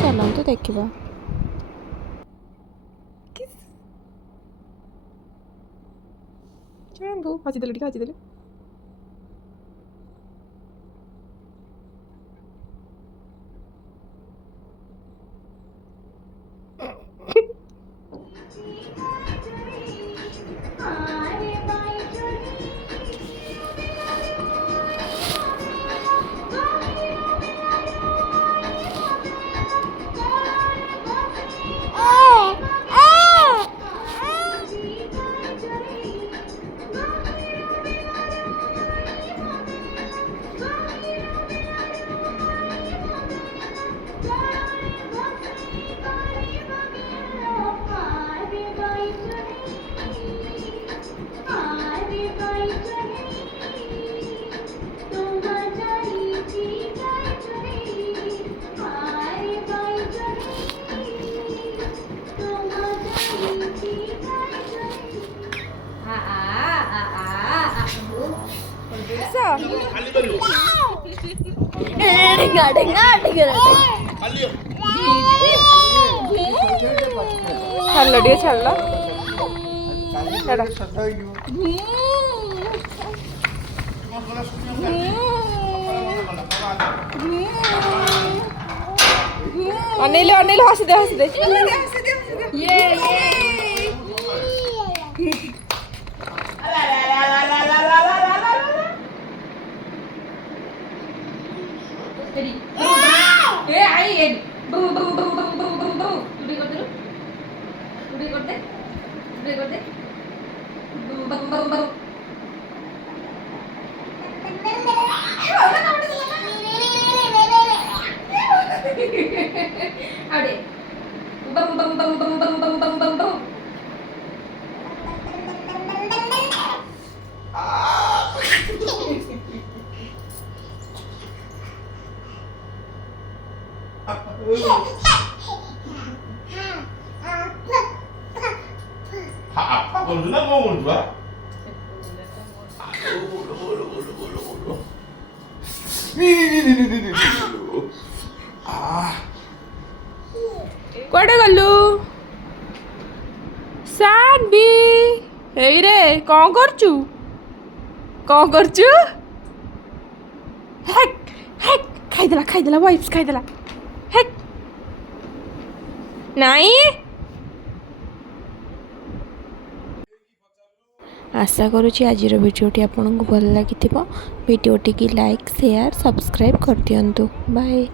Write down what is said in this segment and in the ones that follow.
ଚାଲନ୍ତୁ ଦେଖିବା। ହସିଦେଲେ ଟିକେ ହସିଦେଲେ। ଛାଡ଼ିଲ ଟିକେ ଛାଡ଼ିଲ ଅନେଇଲେ ଅନେଇଲେ ହସିଦେ ହସିଦେ 아빠 건드나 먹을 거야? କୁଆଡ଼େ ଗଲୁ ସାନ୍ଭି? ହେଇରେ କ'ଣ କରୁଛୁ? କ'ଣ କରୁଛୁ? ଖାଇଦେଲା ଖାଇଦେଲା ୱାଇପ୍ସ ଖାଇଦେଲା। ନାଇଁ आशा करुँची आजिर भिडियोटी आपको भल लगी भिडियोटी की लाइक शेयर सब्सक्राइब कर दिंतु। बाय।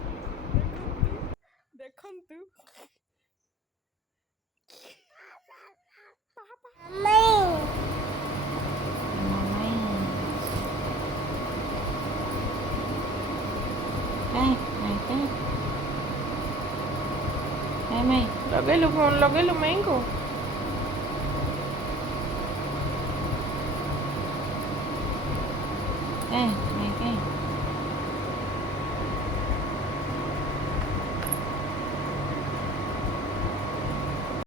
लगेलु फोन लगेलु मैं को Hey,